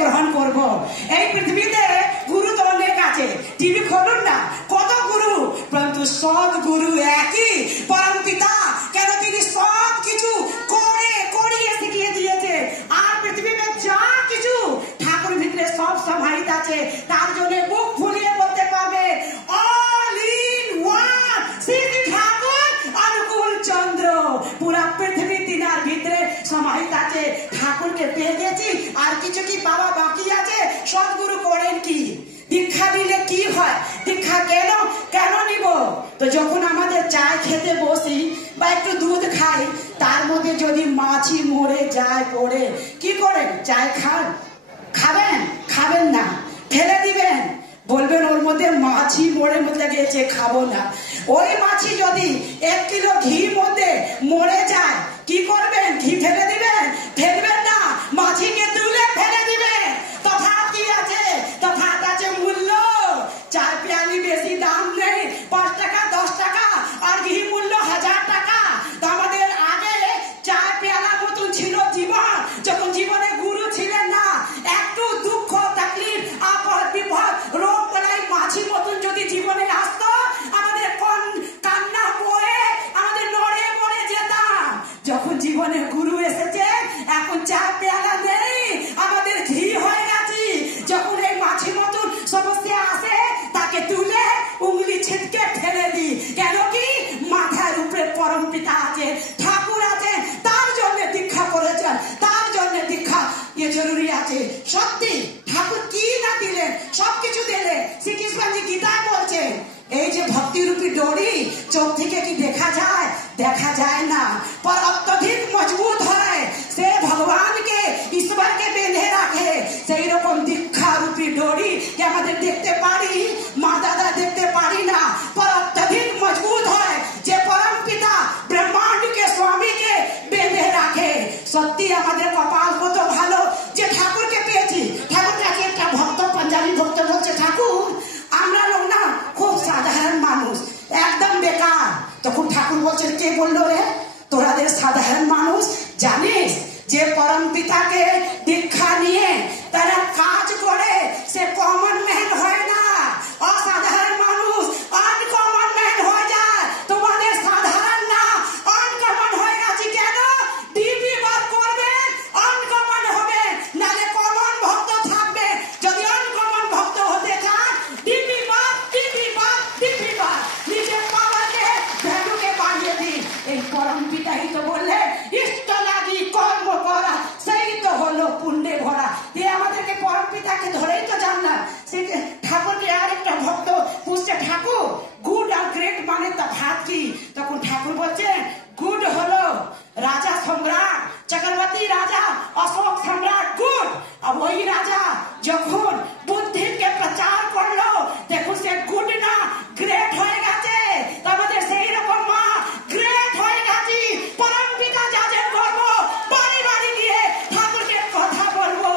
গ্রহণ করব। এই পৃথিবীতে গুরু তো অনেক আছে, টিভি খুলুন না, কত গুরু, কিন্তু সৎ গুরু একই পরম পিতা। কেন তিনি সব কিছু করিয়ে শিখিয়ে দিয়েছে। আর পৃথিবীতে যা কিছু ঠাকুর ভিতরে সব সমাহিত আছে, তার জন্য মুখ ফুলিয়ে বলতে পারবে all in one Shri Thakur অনুকূল চন্দ্র। পুরা পৃথিবী তিনার ভিতরে সমাহিত আছে। ঠাকুরকে পেয়ে গেছি, আর কিছু কি পাওয়া বাকি আছে? সদ্গুরু করেন কি? দীক্ষা নিলে কি হয়? দীক্ষা কেন নিব? তো যখন আমাদের চায় খেতে বসি বা একটু দুধ খাই, তার মধ্যে যদি মাছি মরে যায় পড়ে, কি করেন? চায় খাবেন? খাবেন না, ফেলে দিবেন, বলবেন ওর মধ্যে মাছি মরে মধ্যে গেছে, খাবো না। ওই মাছি যদি 1 কিলো ঘি মধ্যে মরে যায়, কি করবেন? ঘি ফেলে দিবেন? ফেলবেন না, মাছিকে তুলে ফেলে দিবেন। তফাৎ কি আছে? তফাৎ আছে মূল্য। চার পেয়ালি বেশি দাম নেই, 5 টাকা 10 টাকা, আর ঘি মূল্য 1000 টাকা। তো আমাদের আগে চার পেয়ালা মতন ছিল জীবন, যখন জীবনে গুরু ছিলেন না। একটু দুঃখ তাকলিফ আপদ বিপদ রোগ বলাই মাছি মতন যদি জীবনে আসতো, আমাদের কান্না বয়ে আমাদের নড়ে পড়ে যেতাম। যখন জীবনে গুরু এসেছে, এখন চার পেয়ালা নেই, আমাদের ঘি হয়ে গেছে। যখন এই মাছি মতন সমস্যা আসে, তাকে তুলে উঙ্গলি ছিটকে ফেলে দিই। কেন কি? মাথার উপরে পরম পিতা আছে, ঠাকুর আছে, তার জন্য দীক্ষা করেছেন, তার জন্য দীক্ষা জরুরি আছে। সত্যি ঠাকুর কি না দিলেন, সবকিছু দিলেন। শ্রীকৃষ্ণজি গীতায় বলছে, এই যে ভক্তি রূপী ডোরি চোখ থেকে কি দেখা যায়? দেখা যায় না, पर অত্যধিক মজবুত হয়। সে ভগবানকে ঈশ্বরকে বেঁধে রাখে। সেই রকম দীক্ষা রূপী ডোরি যে আমাদের দেখতে পারি, মা দাদা দেখতে পারি না, पर অত্যধিক মজবুত হয়। যে পরম পিতা ব্রহ্মাণ্ডকে স্বামীকে বেঁধে রাখে। সত্যি আমাদের কপাল কত ভালো যে ঠাকুরকে পেয়েছি। ঠাকুর কাছে একটা ভক্ত, পাঞ্জাবি ভক্ত বলছে, ঠাকুর আমরা লোক না খুব সাধারণ মানুষ, একদম বেকার। তখন ঠাকুর বলছেন, কে বললো রে তোরাদের সাধারণ মানুষ? জানিস যে পরম পিতাকে দীক্ষা নিয়ে তারা কাজ করে, সে কমন ম্যান হয় না, অসাধারণ মানুষ আনকমন ম্যান হয়ে যায়। তোমাদের সাধারণ না, আনকমন হয়ে গেছে। কেন? ডিপি বার করবে, আনকমন হবে, নালে কমন ভক্ত থাকবে। যদি আনকমন ভক্ত হতে চান, ডিপি বার নিজের পাওয়ারকে ভ্যালুকে বাড়িয়ে দিন। এই পরম পিতাই তো বললে, ইষ্ট লাগি কর্ম করা, সেই তো হলো পুণ্যে ভরা। এ আমাদেরকে পরম পিতাকে ধরেই তো যান না। ঠাকুরকে আরেকটা ভক্ত বুঝছে, ঠাকুর গুড আর গ্রেট মানে তফাৎ কি? তখন ঠাকুর বলছেন, গুড হলো রাজা সম্রাট চক্রবর্তী রাজা অশোক সম্রাট গুড। আর ওই রাজা যখন বুদ্ধিকে প্রচার করলো, দেখুন সে গুড না গ্রেট হয়ে গেছে। আমাদের সেই রকম মা গ্রেট হয়ে গেছি। পরম পিতা যাদের গর্ব, বাড়ি বাড়ি গিয়ে ঠাকুরকে কথা বলবো।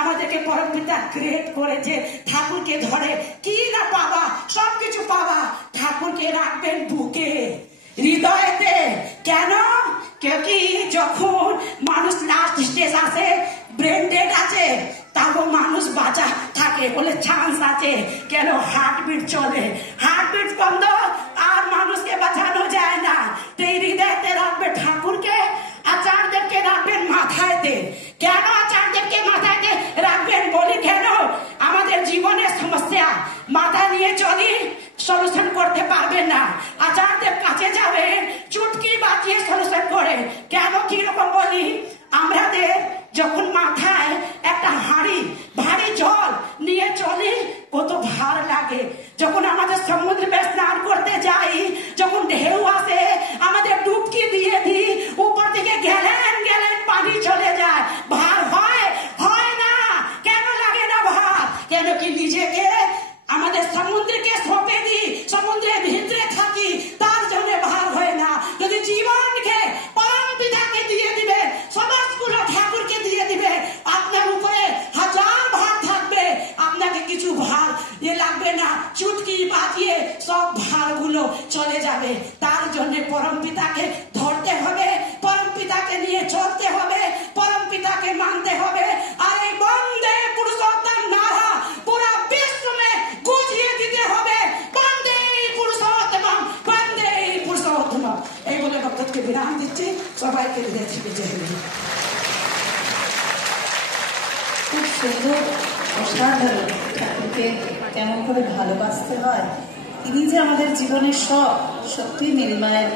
আমাদেরকে পরম পিতা গ্রেট করেছে। ঠাকুরকে ধরে কি না পাবা, সবকিছু পাবা। ঠাকুরকে রাখবেন বুকে, হৃদয়তে। কেন? কি যখন মানুষ লাস্ট স্টেজ আসে, ব্রেন ডেড আছে, তাও মানুষ বাঁচা থাকে বলে চান্স আছে। কেন? হার্টবিট চলে, হার্টবিট বন্ধ আর মানুষকে বাঁচানো যায় না। এই হৃদয়তে রাখবে ঠাকুরকে। আচার্যদেরকে রাখবেন মাথায়তে। কেন আচার্যদেরকে মাথায়তে রাখবেন বলি? কেন? আমাদের জীবনের সমস্যা মাথা নিয়ে চলি, সলিউশন করতে পারবেন না। আচার্যদের কাছে যাবেন, চুটকি বাঁচিয়ে সলিউশন করে। কেন? কিরকম বলি? আমাদের যখন মাথায় একটা হাঁড়ি ভারী জল নিয়ে চলি, কত ভার লাগে। যখন আমাদের সমুদ্রে স্নান করতে যাই, যখন ঢেউ আসে, আমাদের ডুবকি দিয়ে দিই, উপর থেকে গ্যালেন গ্যালেন পানি চলে যায়, ভার হয় সবাইকে দিয়েছি বিজয়। খুব সুন্দর, অসাধারণ। ঠাকুরকে কেমন করে ভালোবাসতে হয়, তিনি যে আমাদের জীবনের সব। সত্যি নীলিমায়ের